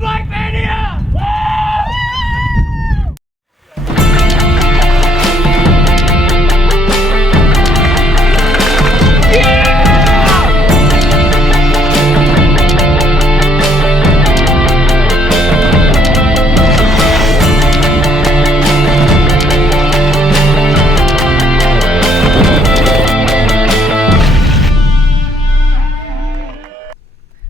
Bike Mania! Woo!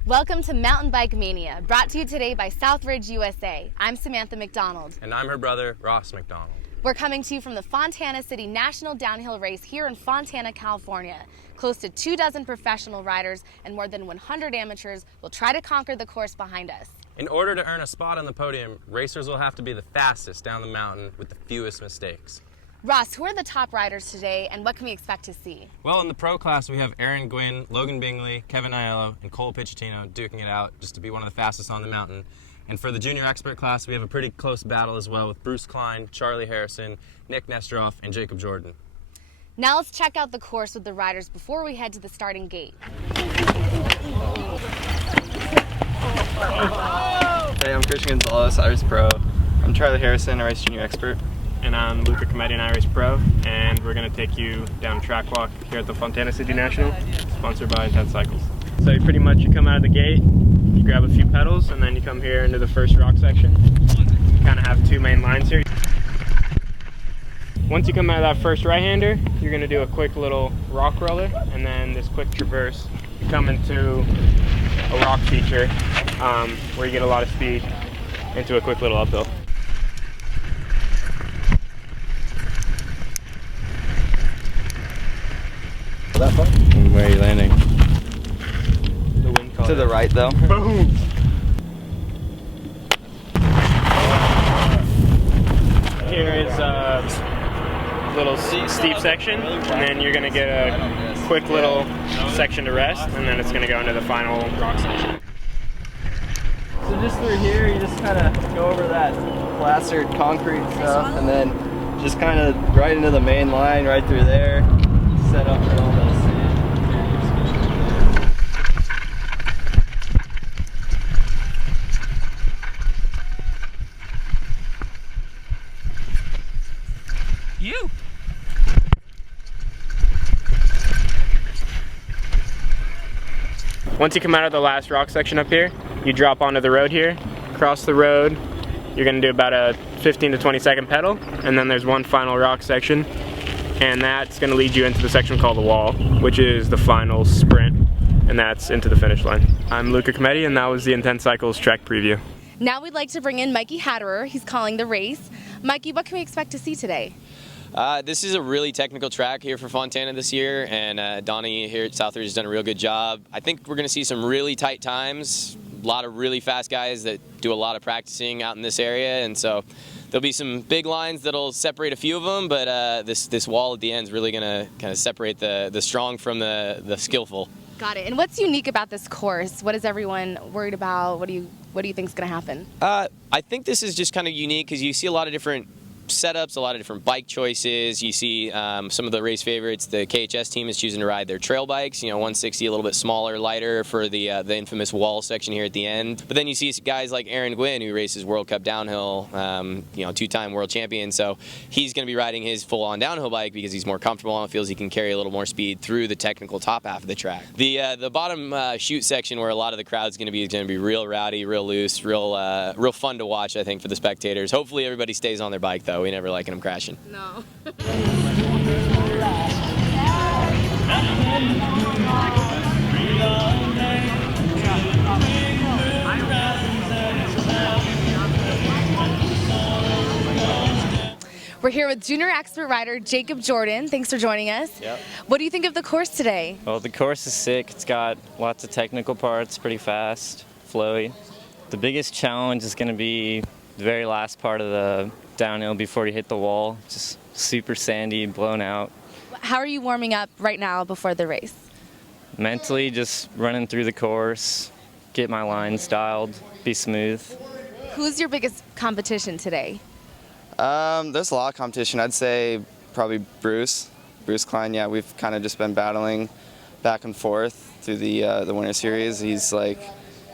Welcome to Mountain Bike Mania, brought to you today by Southridge USA. I'm Samantha McDonald. And I'm her brother, Ross McDonald. We're coming to you from the Fontana City National Downhill Race here in Fontana, California. Close to 24 professional riders and more than 100 amateurs will try to conquer the course behind us. In order to earn a spot on the podium, racers will have to be the fastest down the mountain with the fewest mistakes. Ross, who are the top riders today and what can we expect to see? Well, in the pro class we have Gwin, Logan Bingley, Kevin Aiello, and Cole Pichettino duking it out just to be one of the fastest on the mountain. And for the junior expert class we have a pretty close battle as well with Bruce Klein, Charlie Harrison, Nick Nesteroff, and Jacob Jordan. Now let's check out the course with the riders before we head to the starting gate. Hey, I'm Christian Gonzalez, I race pro. I'm Charlie Harrison, I race junior expert. And I'm Logan Bingley, and I race pro, and we're going to take you down a track walk here at the Fontana City National, sponsored by Intense Cycles. So you come out of the gate, you grab a few pedals, and then you come here into the first rock section. You kind of have two main lines here. Once you come out of that first right-hander, you're going to do a quick little rock roller, and then this quick traverse. You come into a rock feature where you get a lot of speed into a quick little uphill. That far? Where are you landing? The wind To the right though. Boom! Here is a little steep section, and then you're going to get a quick little section to rest, and then it's going to go into the final rock section. So just through here, you just kind of go over that plastered concrete stuff, and then just kind of right into the main line right through there. Set up for all those. You! Once you come out of the last rock section up here, you drop onto the road here, cross the road. You're going to do about a 15 to 20 second pedal, and then there's one final rock section, and that's going to lead you into the section called the wall, which is the final sprint, and that's into the finish line. I'm Logan Bingley, and that was the Intense Cycles track preview. Now we'd like to bring in Mikey Hatterer. He's calling the race. Mikey, what can we expect to see today? This is a really technical track here for Fontana this year, and Donnie here at Southridge has done a real good job. I think we're going to see some really tight times, a lot of really fast guys that do a lot of practicing out in this area, and so there'll be some big lines that'll separate a few of them, but this wall at the end is really going to kind of separate the strong from the skillful. Got it. And what's unique about this course? What is everyone worried about? What do you think is going to happen? I think this is just kind of unique because you see a lot of different setups, a lot of different bike choices. You see some of the race favorites. The KHS team is choosing to ride their trail bikes, 160, a little bit smaller, lighter for the infamous wall section here at the end. But then you see guys like Gwin, who races World Cup downhill, two-time world champion. So he's going to be riding his full-on downhill bike because he's more comfortable and feels he can carry a little more speed through the technical top half of the track. The bottom chute section, where a lot of the crowd's going to be real rowdy, real loose, real fun to watch, I think, for the spectators. Hopefully everybody stays on their bike, though. We never liking them crashing. No. We're here with junior expert rider Jacob Jordan. Thanks for joining us. Yep. What do you think of the course today? Well, the course is sick. It's got lots of technical parts, pretty fast, flowy. The biggest challenge is going to be the very last part of the downhill before you hit the wall. Just super sandy, blown out. How are you warming up right now before the race? Mentally, just running through the course, get my lines dialed, be smooth. Who's your biggest competition today? There's a lot of competition. I'd say probably Bruce Klein. Yeah, we've kind of just been battling back and forth through the Winter Series. He's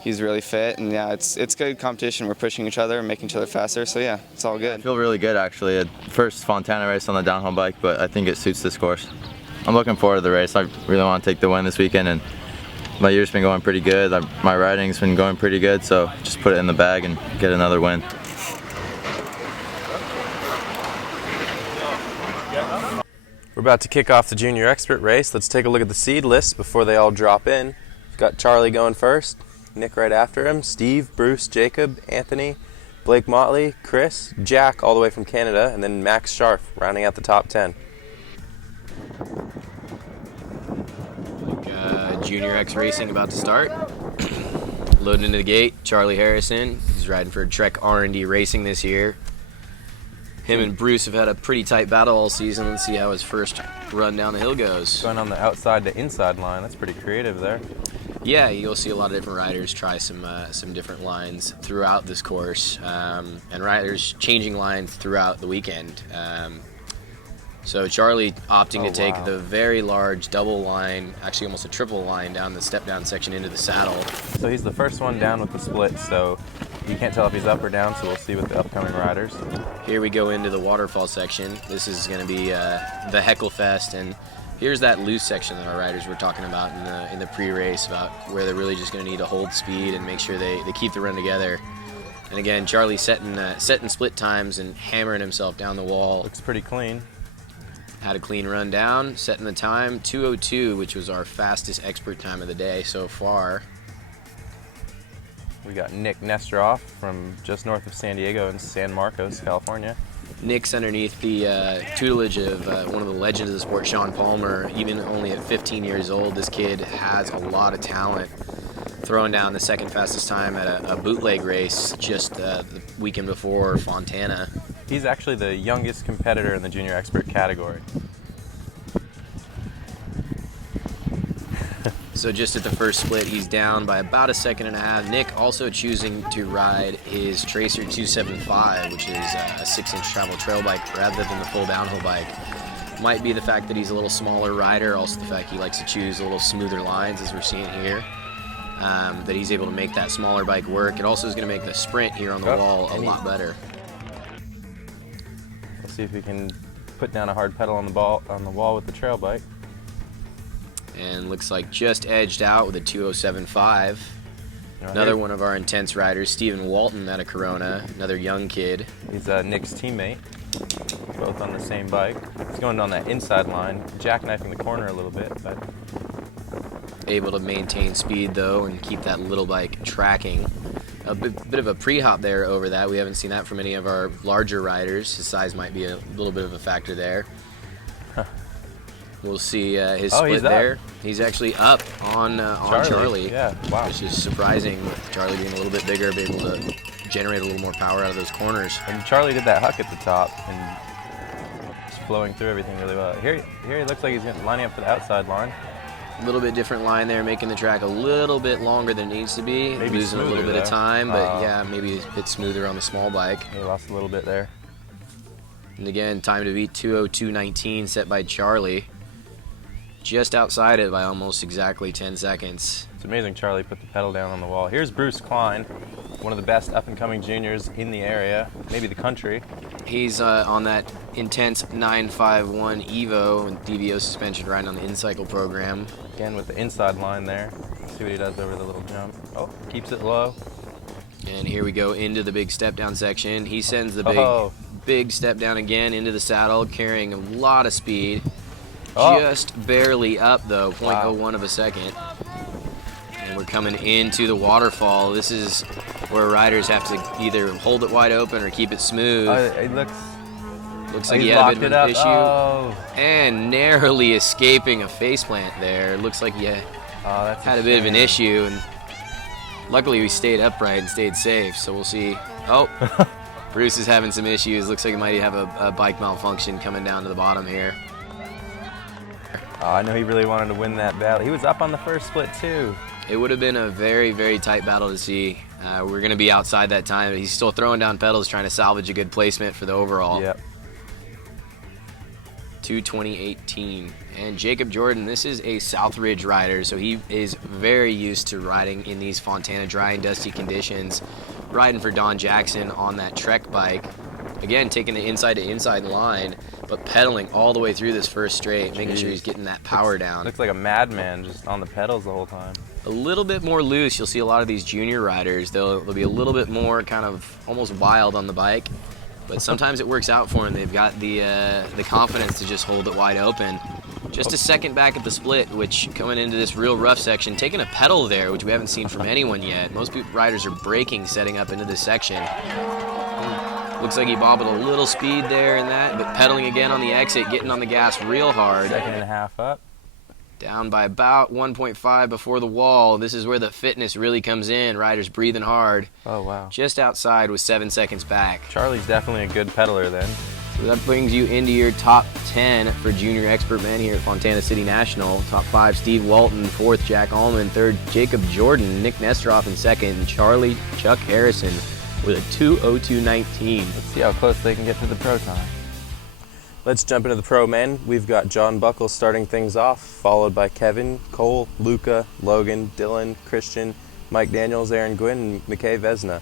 He's really fit, and yeah, it's good competition. We're pushing each other and making each other faster, so yeah, it's all good. I feel really good actually. First Fontana race on the downhill bike, but I think it suits this course. I'm looking forward to the race. I really want to take the win this weekend, and my year's been going pretty good. My riding's been going pretty good, so just put it in the bag and get another win. We're about to kick off the junior expert race. Let's take a look at the seed list before they all drop in. We've got Charlie going first, Nick right after him, Steve, Bruce, Jacob, Anthony, Blake Motley, Chris, Jack all the way from Canada, and then Max Scharf rounding out the top 10. Junior X Racing about to start. Loading into the gate, Charlie Harrison. He's riding for Trek R&D Racing this year. Him and Bruce have had a pretty tight battle all season. Let's see how his first run down the hill goes. Going on the outside to inside line. That's pretty creative there. Yeah, you'll see a lot of different riders try some different lines throughout this course, and riders changing lines throughout the weekend. So Charlie opting to take the very large double line, actually almost a triple line down the step down section into the saddle. So he's the first one down with the split, so you can't tell if he's up or down, so we'll see with the upcoming riders. Here we go into the waterfall section. This is going to be the Heckle Fest, and here's that loose section that our riders were talking about in the pre-race, about where they're really just going to need to hold speed and make sure they keep the run together. And again, Charlie setting split times and hammering himself down the wall. Looks pretty clean. Had a clean run down, setting the time 2:02, which was our fastest expert time of the day so far. We got Nick Nestroff from just north of San Diego in San Marcos, California. Nick's underneath the tutelage of one of the legends of the sport, Sean Palmer. Even only at 15 years old, this kid has a lot of talent. Throwing down the second fastest time at a bootleg race just the weekend before Fontana. He's actually the youngest competitor in the junior expert category. So just at the first split, he's down by about a second and a half. Nick also choosing to ride his Tracer 275, which is a 6-inch travel trail bike rather than the full downhill bike. Might be the fact that he's a little smaller rider, also the fact he likes to choose a little smoother lines, as we're seeing here. That he's able to make that smaller bike work. It also is going to make the sprint here on the wall a lot better. Let's see if we can put down a hard pedal on the wall with the trail bike. And looks like just edged out with a 207.5. Another one of our intense riders, Stephen Walton out of Corona, another young kid. He's Nick's teammate, both on the same bike. He's going on that inside line, jackknifing the corner a little bit, but able to maintain speed though and keep that little bike tracking. A bit of a pre-hop there over that. We haven't seen that from any of our larger riders. His size might be a little bit of a factor there. We'll see his split there. He's actually up on Charlie. Yeah, wow. Which is surprising, with Charlie being a little bit bigger, be able to generate a little more power out of those corners. And Charlie did that huck at the top and just flowing through everything really well. Here he looks like he's lining up for the outside line. A little bit different line there, making the track a little bit longer than it needs to be. Maybe losing a little bit of time, but yeah, maybe a bit smoother on the small bike. He lost a little bit there. And again, time to beat 2:02.19 set by Charlie. Just outside it by almost exactly 10 seconds. It's amazing Charlie put the pedal down on the wall. Here's Bruce Klein, one of the best up-and-coming juniors in the area, maybe the country. He's on that intense 951 Evo and DVO suspension riding on the in-cycle program. Again with the inside line there. See what he does over the little jump. Oh, keeps it low. And here we go into the big step down section. He sends the big step down again into the saddle, carrying a lot of speed. Just barely up though, 0.01 of a second. And we're coming into the waterfall. This is where riders have to either hold it wide open or keep it smooth. It looks like he had a bit of an issue. And narrowly escaping a faceplant there. Looks like he had a bit of an issue. And luckily we stayed upright and stayed safe, so we'll see. Oh, Bruce is having some issues. Looks like he might have a bike malfunction coming down to the bottom here. Oh, I know he really wanted to win that battle. He was up on the first split too. It would have been a very, very tight battle to see. We're going to be outside that time. He's still throwing down pedals, trying to salvage a good placement for the overall. Yep. to 2018. And Jacob Jordan, this is a Southridge rider, so he is very used to riding in these Fontana dry and dusty conditions, riding for Don Jackson on that Trek bike. Again, taking the inside to inside line, but pedaling all the way through this first straight, making sure he's getting that power down. Looks like a madman just on the pedals the whole time. A little bit more loose. You'll see a lot of these junior riders, they'll be a little bit more kind of almost wild on the bike, but sometimes it works out for them. They've got the confidence to just hold it wide open. Just a second back at the split, which coming into this real rough section, taking a pedal there, which we haven't seen from anyone yet. Most riders are braking setting up into this section. Looks like he bobbled a little speed there in that, but pedaling again on the exit, getting on the gas real hard. Second and a half up. Down by about 1.5 before the wall. This is where the fitness really comes in. Riders breathing hard. Oh, wow. Just outside with 7 seconds back. Charlie's definitely a good pedaler then. So that brings you into your top 10 for junior expert men here at Fontana City National. Top 5, Steve Walton. 4th, Jack Allman. 3rd, Jacob Jordan. Nick Nesteroff in 2nd. Charlie Chuck Harrison with a 2:02.19. Let's see how close they can get to the pro time. Let's jump into the pro men. We've got John Buckle starting things off, followed by Kevin, Cole, Luca, Logan, Dylan, Christian, Mike Daniels, Aaron Gwin, and McKay Vesna.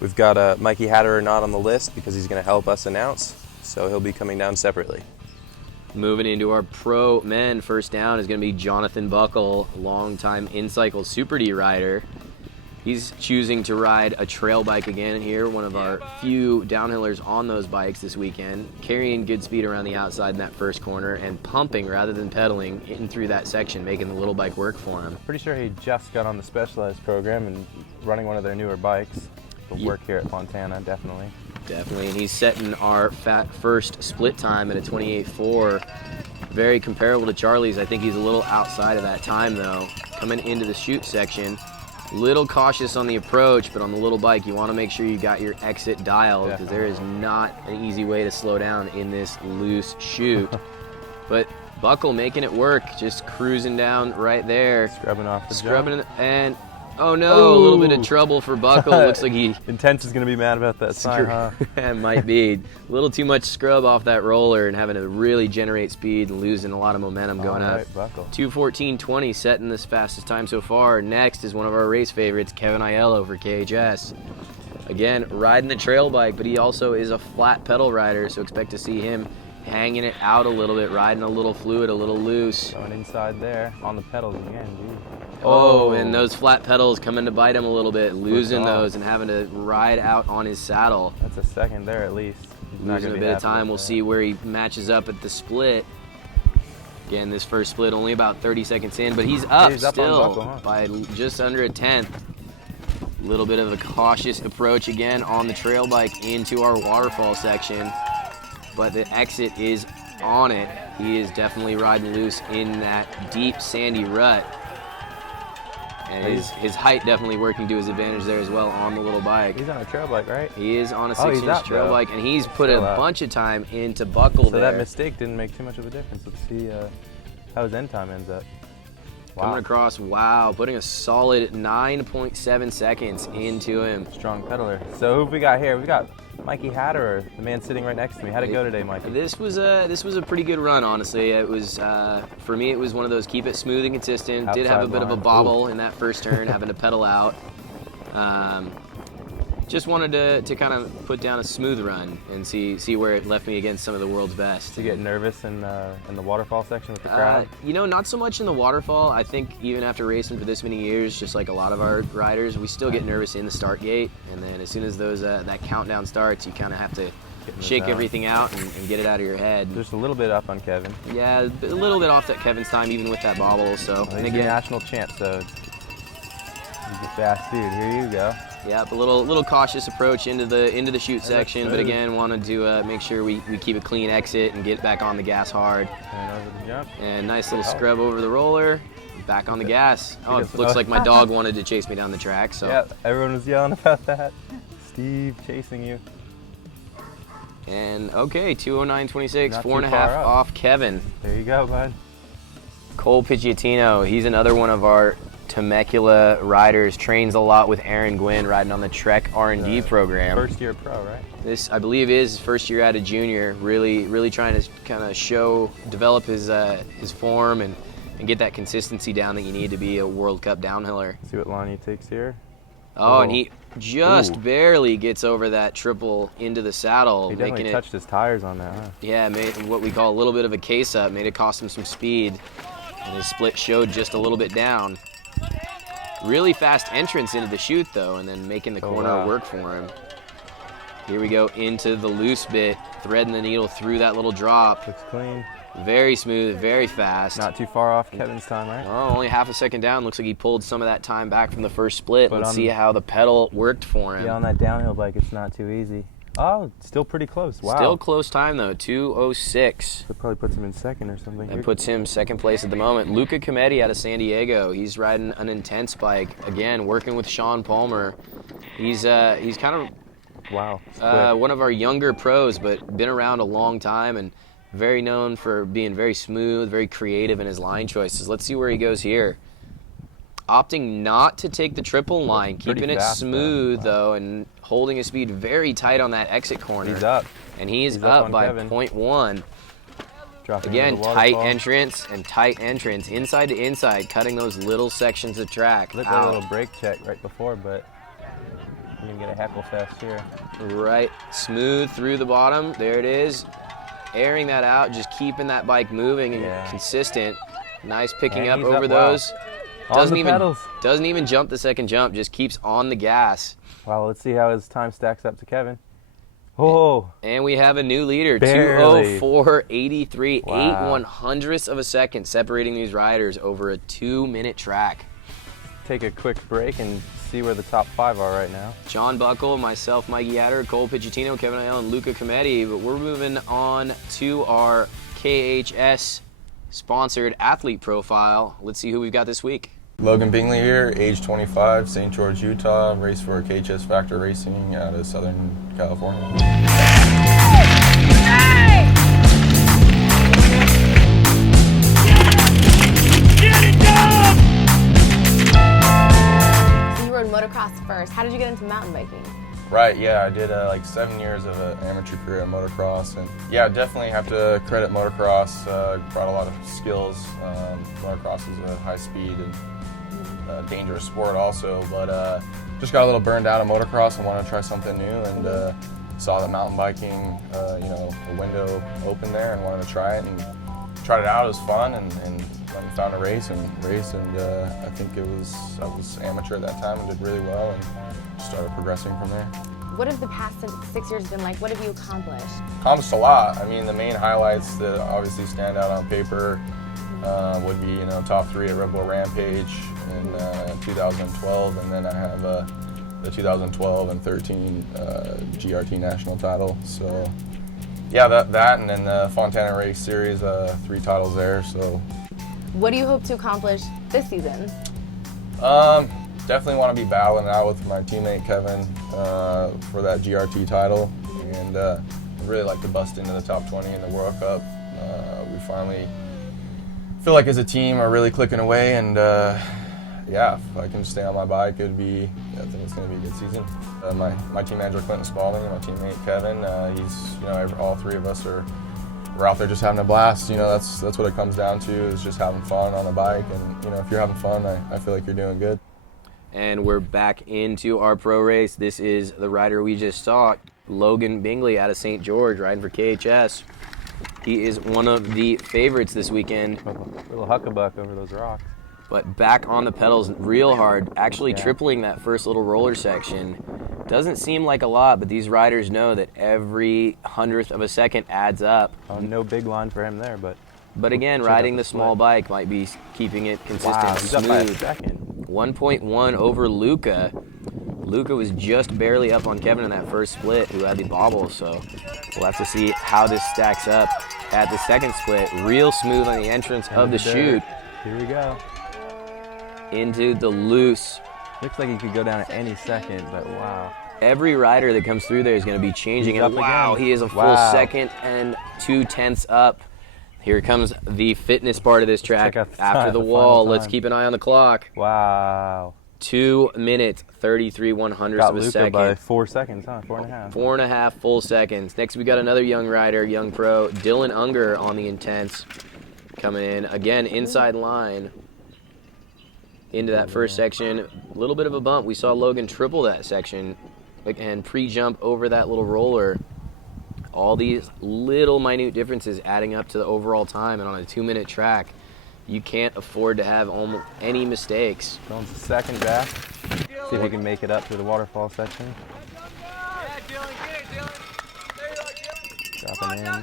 We've got Mikey Hatterer not on the list because he's going to help us announce, so he'll be coming down separately. Moving into our pro men, first down is going to be Jonathan Buckle, longtime in-cycle Super D rider. He's choosing to ride a trail bike again here, one of our few downhillers on those bikes this weekend, carrying good speed around the outside in that first corner and pumping rather than pedaling in through that section, making the little bike work for him. Pretty sure he just got on the Specialized program and running one of their newer bikes. Will work here at Fontana, definitely. Definitely, and he's setting our first split time at a 28.4. Very comparable to Charlie's. I think he's a little outside of that time though. Coming into the chute section, little cautious on the approach, but on the little bike you want to make sure you got your exit dialed because there is not an easy way to slow down in this loose chute. But Buckle making it work, just cruising down right there. Scrubbing off the jump. And oh no, a little bit of trouble for Buckle. Looks like he... Intense is going to be mad about that sign, huh? It might be. A little too much scrub off that roller and having to really generate speed and losing a lot of momentum going up. Buckle. 2:14.20 setting this fastest time so far. Next is one of our race favorites, Kevin Aiello for KHS. Again, riding the trail bike, but he also is a flat pedal rider, so expect to see him hanging it out a little bit, riding a little fluid, a little loose. Going inside there on the pedals again, dude. Oh, and those flat pedals coming to bite him a little bit, losing those and having to ride out on his saddle. That's a second there at least. Losing a bit of time. We'll see where he matches up at the split. Again, this first split only about 30 seconds in, but he's up still Buckle, huh? by just under a tenth. A little bit of a cautious approach again on the trail bike into our waterfall section, but the exit is on it. He is definitely riding loose in that deep sandy rut. And his height definitely working to his advantage there as well on the little bike. He's on a trail bike, right? He is on a 6-inch trail bike, and he's put a up. bunch of time into Buckle So there. that mistake didn't make too much of a difference. Let's see how his end time ends up. Wow. Coming across, wow, putting a solid 9.7 seconds into him. Strong pedaler. So who have we got here? We got Mikey Hatterer, the man sitting right next to me. How'd it go today, Mikey? This was a pretty good run, honestly. It was for me. It was one of those keep it smooth and consistent. Did have a bit of a bobble in that first turn, having to pedal out. Just wanted to kind of put down a smooth run and see where it left me against some of the world's best. Did you get nervous in the waterfall section with the crowd? You know, not so much in the waterfall. I think even after racing for this many years, just like a lot of our riders, we still get nervous in the start gate. And then as soon as those that countdown starts, you kind of have to shake everything out and get it out of your head. Just a little bit up on Kevin. Yeah, a little bit off that Kevin's time, even with that bobble. So, well, he's a national champ, so he's a fast dude. Here you go. Yeah, a little cautious approach into the chute section, but again, wanted to make sure we keep a clean exit and get back on the gas hard. And over the jump. And nice little scrub over the roller, back on the gas. Oh, it looks like my dog wanted to chase me down the track. So yeah, everyone was yelling about that. Steve chasing you. And okay, 2:09.26, Not 4.5 too far up. off Kevin. There you go, bud. Cole Picciattino, he's another one of our Temecula riders, trains a lot with Aaron Gwin, riding on the Trek R&D program. First year pro, right? This, I believe, is his first year out of junior. Really trying to kind of develop his form and get that consistency down that you need to be a World Cup downhiller. See what line he takes here. Oh, and he just barely gets over that triple into the saddle. He definitely touched his tires on that, huh? Yeah, made what we call a little bit of a case up, made it cost him some speed. And his split showed just a little bit down. Really fast entrance into the chute though, and then making the corner work for him. Here we go into the loose bit, threading the needle through that little drop. Looks clean. Very smooth, very fast. Not too far off Kevin's time, right? Oh, only half a second down. Looks like he pulled some of that time back from the first split. Let's see how the pedal worked for him. Yeah, on that downhill bike, it's not too easy. Oh, still pretty close. Wow. Still close time though, 2:06. That probably puts him in second or something. That puts him second place at the moment. Luca Cometti out of San Diego. He's riding an intense bike. Again, working with Sean Palmer. He's kind of one of our younger pros, but been around a long time and very known for being very smooth, very creative in his line choices. Let's see where he goes here. Opting not to take the triple line, keeping it smooth though, and holding his speed very tight on that exit corner. He's up. And he's up by 0.1. Again, tight entrance and tight entrance, inside to inside, cutting those little sections of track. Looked like a little brake check right before, but you can get a heckle fast here. Right, smooth through the bottom. There it is. Airing that out, just keeping that bike moving and consistent. Nice picking up over those. Doesn't even jump the second jump, just keeps on the gas. Wow, let's see how his time stacks up to Kevin. Oh. And we have a new leader, 2:04.83, 8/100ths of a second separating these riders over a 2-minute track. Take a quick break and see where the top 5 are right now. John Buckle, myself, Mikey Adder, Cole Pichettino, Kevin Ayala, and Luca Cometti. But we're moving on to our KHS sponsored athlete profile. Let's see who we've got this week. Logan Bingley here, age 25, St. George, Utah, race for KHS Factor Racing out of Southern California. So you rode motocross first. How did you get into mountain biking? Right, yeah, I did like 7 years of an amateur career in motocross, and yeah, I definitely have to credit motocross. Brought a lot of skills. Motocross is a high speed and dangerous sport also, but just got a little burned out of motocross and wanted to try something new, and saw that mountain biking, a window open there, and wanted to try it and tried it out. It was fun, and found a race, and I think I was amateur at that time and did really well, and started progressing from there. What have the past 6 years been like? What have you accomplished? Accomplished a lot. I mean, the main highlights that obviously stand out on paper would be, top 3 at Red Bull Rampage in 2012, and then I have the 2012 and 13 GRT national title. So yeah, that and then the Fontana Race Series, 3 titles there. So what do you hope to accomplish this season? Definitely want to be battling out with my teammate Kevin for that GRT title, and I'd really like to bust into the top 20 in the World Cup. We finally feel like as a team are really clicking away, and yeah, if I can stay on my bike, I think it's going to be a good season. My team manager Clinton Spalding and my teammate Kevin, all 3 of us we're out there just having a blast. That's what it comes down to, is just having fun on the bike, and if you're having fun, I feel like you're doing good. And we're back into our pro race. This is the rider we just saw, Logan Bingley out of St. George, riding for KHS. He is one of the favorites this weekend. A little huckabuck over those rocks. But back on the pedals real hard, actually tripling that first little roller section. Doesn't seem like a lot, but these riders know that every 100th of a second adds up. No big line for him there, but again, riding the small bike might be keeping it consistent, he's smooth. Up by a second. 1.1 over Luca. Luca was just barely up on Kevin in that first split, who had the bobble, so we'll have to see how this stacks up at the second split. Real smooth on the entrance of the chute. Here we go. Into the loose. Looks like he could go down at any second, but wow. Every rider that comes through there is going to be changing. He's And up wow, again. he is a full second and 2/10 up. Here comes the fitness part of this track. check out the After time, the the wall, final let's time. keep an eye on the clock. Wow. 2 minutes, 33/100ths Got of a Luca second. by 4 seconds, huh? 4.5. 4.5 full seconds. Next, we got another young rider, young pro, Dylan Unger on the intense, coming in. Again, inside line into that first section. A little bit of a bump. We saw Logan triple that section and pre-jump over that little roller. All these little minute differences adding up to the overall time, and on a 2-minute track, you can't afford to have almost any mistakes. Going to second back. See if he can make it up through the waterfall section. Dropping in.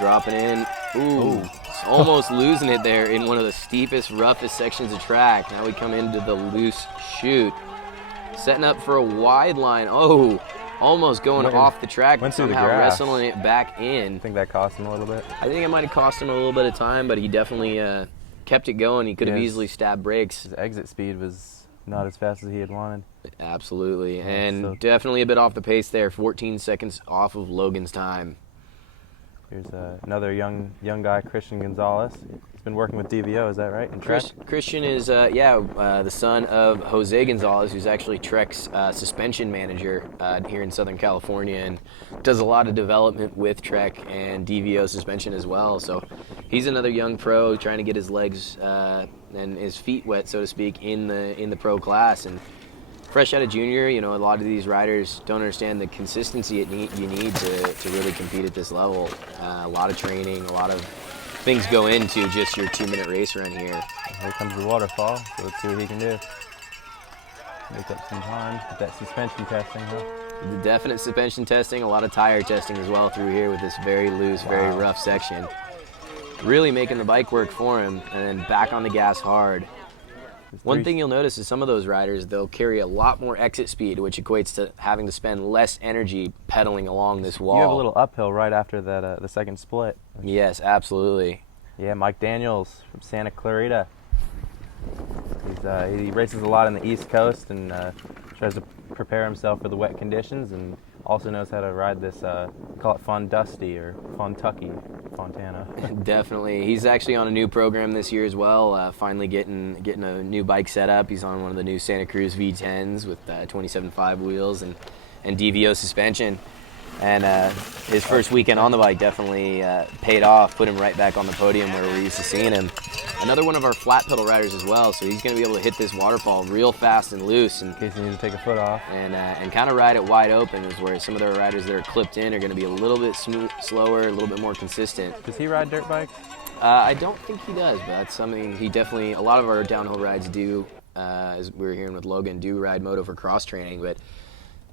Dropping in. Ooh. Almost losing it there in one of the steepest, roughest sections of track. Now we come into the loose chute. Setting up for a wide line. Oh, almost going off the track, went through the somehow grass. wrestling it back in. I think that cost him a little bit. I think it might have cost him a little bit of time, but he definitely kept it going. He could have Yes. easily stabbed brakes. His exit speed was not as fast as he had wanted. Absolutely, and so- definitely a bit off the pace there. 14 seconds off of Logan's time. Here's another young guy, Christian Gonzalez. He's been working with DVO, is that right? In Trek? Christian is, the son of Jose Gonzalez, who's actually Trek's suspension manager here in Southern California, and does a lot of development with Trek and DVO suspension as well. So he's another young pro trying to get his legs and his feet wet, so to speak, in the pro class. And fresh out of junior, a lot of these riders don't understand the consistency you need to really compete at this level. A lot of training, a lot of things go into just your 2-minute race run here. Here comes the waterfall, so let's see what he can do. Make up some time with that suspension testing, huh? The definite suspension testing, a lot of tire testing as well through here with this very loose, very rough section. Really making the bike work for him, and then back on the gas hard. One thing you'll notice is some of those riders, they'll carry a lot more exit speed, which equates to having to spend less energy pedaling along this wall. You have a little uphill right after that, the second split. Yes, absolutely. Yeah, Mike Daniels from Santa Clarita. He races a lot on the East Coast and tries to prepare himself for the wet conditions, and also knows how to ride this, call it Fondusty or Fontucky, Fontana. Definitely. He's actually on a new program this year as well, finally getting a new bike set up. He's on one of the new Santa Cruz V10s with 27.5 wheels and DVO suspension. And his first weekend on the bike definitely paid off, put him right back on the podium where we're used to seeing him. Another one of our flat pedal riders as well, so he's going to be able to hit this waterfall real fast and loose. In case he needs to take a foot off. And kind of ride it wide open, is where some of the riders that are clipped in are going to be a little bit slower, a little bit more consistent. Does he ride dirt bikes? I don't think he does, but that's something he definitely, a lot of our downhill rides do, as we were hearing with Logan, do ride moto for cross training, but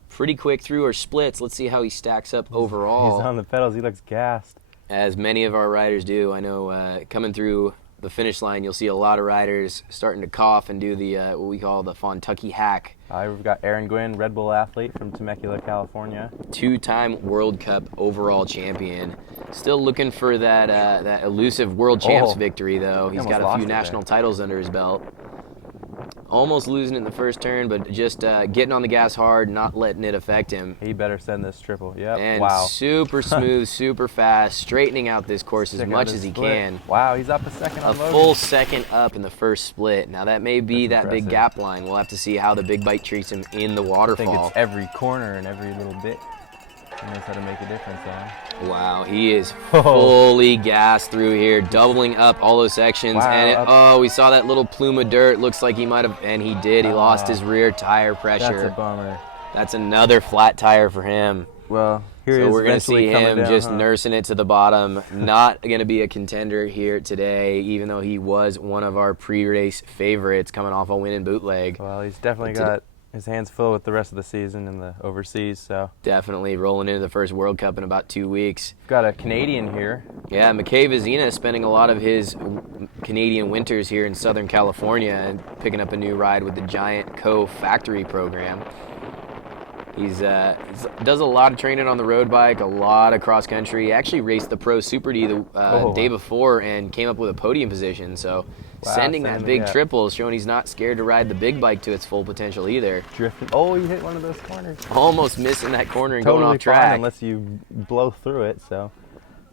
pretty quick through our splits. Let's see how he stacks up overall. He's on the pedals, he looks gassed. As many of our riders do. I know coming through the finish line, you'll see a lot of riders starting to cough and do the what we call the Fontucky hack. We've got Aaron Gwin, Red Bull athlete from Temecula, California. 2-time World Cup overall champion. Still looking for that elusive World Champs victory, though. He's got a few national titles under his belt. Almost losing it in the first turn, but just getting on the gas hard, not letting it affect him. He better send this triple. Yep. And wow. super smooth, super fast, straightening out this course as much as he can. Wow, he's up a second on Logan. A full second up in the first split. Now that may be That's that big impressive. gap line. We'll have to see how the big bike treats him in the waterfall. I think it's every corner and every little bit. He knows how to make a difference there. Wow, he is fully gassed through here, doubling up all those sections. Wow, and we saw that little plume of dirt. Looks like he might have, and he did. He lost his rear tire pressure. That's a bummer. That's another flat tire for him. Well, here so is we're going to see him down, just nursing it to the bottom. Not going to be a contender here today, even though he was one of our pre-race favorites coming off a win in bootleg. Well, he's definitely got his hands full with the rest of the season and the overseas, so. Definitely rolling into the first World Cup in about 2 weeks. Got a Canadian here. Yeah, McKay Vizina spending a lot of his Canadian winters here in Southern California and picking up a new ride with the Giant Co factory program. He's does a lot of training on the road bike, a lot of cross country. He actually raced the Pro Super D the day before and came up with a podium position. So sending that big triple, showing he's not scared to ride the big bike to its full potential either. Drifting. Oh, you hit one of those corners. Almost missing that corner and totally going off track. Fine unless you blow through it. So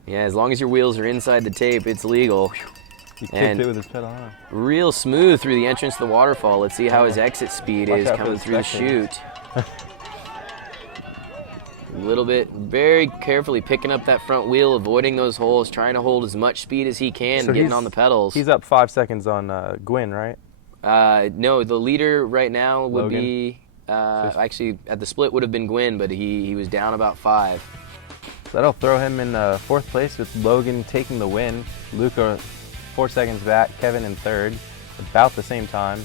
Yeah, as long as your wheels are inside the tape, it's legal. He kicked And it with his pedal on. real smooth through the entrance to the waterfall. Let's see how his exit speed Watch is out for coming the through the spectators. chute. A little bit, very carefully picking up that front wheel, avoiding those holes, trying to hold as much speed as he can, So getting on the pedals. He's up 5 seconds on Gwin, right? No, the leader right now would Logan? be, actually at the split would have been Gwin, but he was down about 5. So that'll throw him in 4th place with Logan taking the win. Luca 4 seconds back, Kevin in 3rd, about the same time.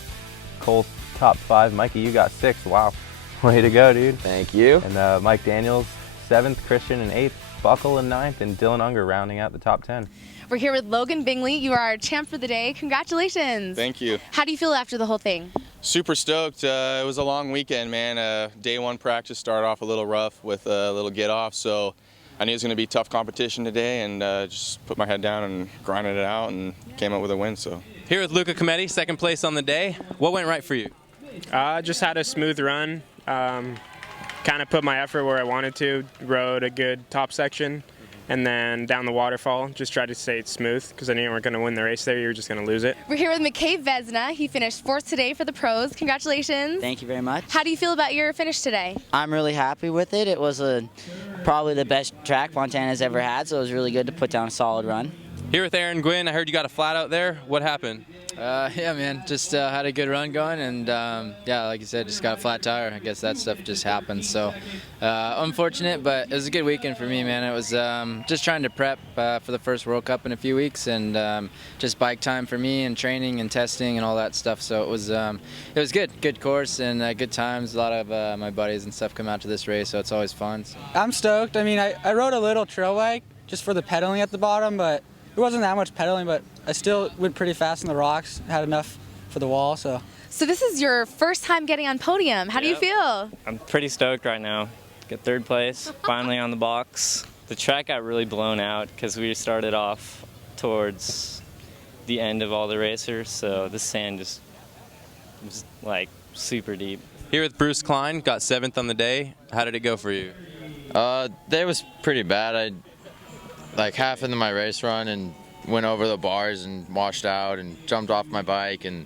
Cole top 5, Mikey you got 6th, wow. Way to go, dude. Thank you. And Mike Daniels 7th, Christian in 8th, Buckle in 9th, and Dylan Unger rounding out the top 10. We're here with Logan Bingley. You are our champ for the day. Congratulations. Thank you. How do you feel after the whole thing? Super stoked. It was a long weekend, man. Day 1 practice started off a little rough with a little get off, so I knew it was going to be tough competition today, and just put my head down and grinded it out and came up with a win. So Here with Luca Cometti, 2nd place on the day. What went right for you? Just had a smooth run. Kind of put my effort where I wanted to. Rode a good top section, and then down the waterfall, just tried to stay smooth because I knew you weren't going to win the race there. You were just going to lose it. We're here with McCabe Vesna. He finished 4th today for the pros. Congratulations. Thank you very much. How do you feel about your finish today? I'm really happy with it. It was probably the best track Fontana's ever had, so it was really good to put down a solid run. Here with Aaron Gwin, I heard you got a flat out there. What happened? Yeah, man, just had a good run going, and yeah, like you said, just got a flat tire. I guess that stuff just happens. So unfortunate, but it was a good weekend for me, man. It was just trying to prep for the first World Cup in a few weeks, and just bike time for me, and training and testing and all that stuff. So it was good course and good times. A lot of my buddies and stuff come out to this race, so it's always fun. So. I'm stoked. I mean, I rode a little trail bike just for the pedaling at the bottom, but it wasn't that much pedaling, but I still went pretty fast on the rocks, had enough for the wall. So this is your first time getting on podium. How do you feel? I'm pretty stoked right now. Get 3rd place, finally on the box. The track got really blown out because we started off towards the end of all the racers, so the sand just was like super deep. Here with Bruce Klein, got 7th on the day. How did it go for you? Day was pretty bad. I like half into my race run and went over the bars and washed out and jumped off my bike, and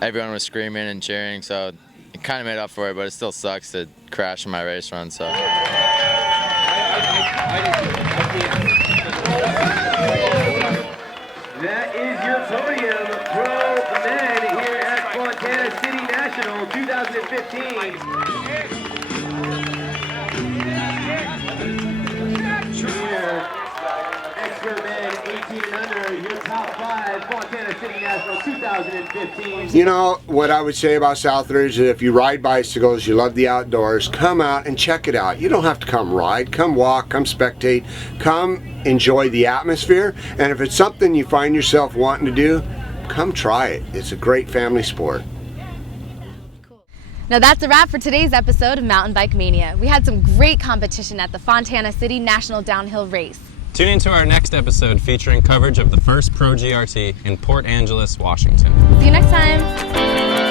everyone was screaming and cheering, so it kind of made up for it, but it still sucks to crash in my race run. So. That is your podium pro men here at Fontana City National 2015. Expert men 18 and under, your top 5 Fontana City National 2015. You know, what I would say about Southridge is if you ride bicycles, you love the outdoors, come out and check it out. You don't have to come ride, come walk, come spectate, come enjoy the atmosphere, and if it's something you find yourself wanting to do, come try it. It's a great family sport. Now that's a wrap for today's episode of Mountain Bike Mania. We had some great competition at the Fontana City National Downhill Race. Tune into our next episode featuring coverage of the first Pro GRT in Port Angeles, Washington. See you next time.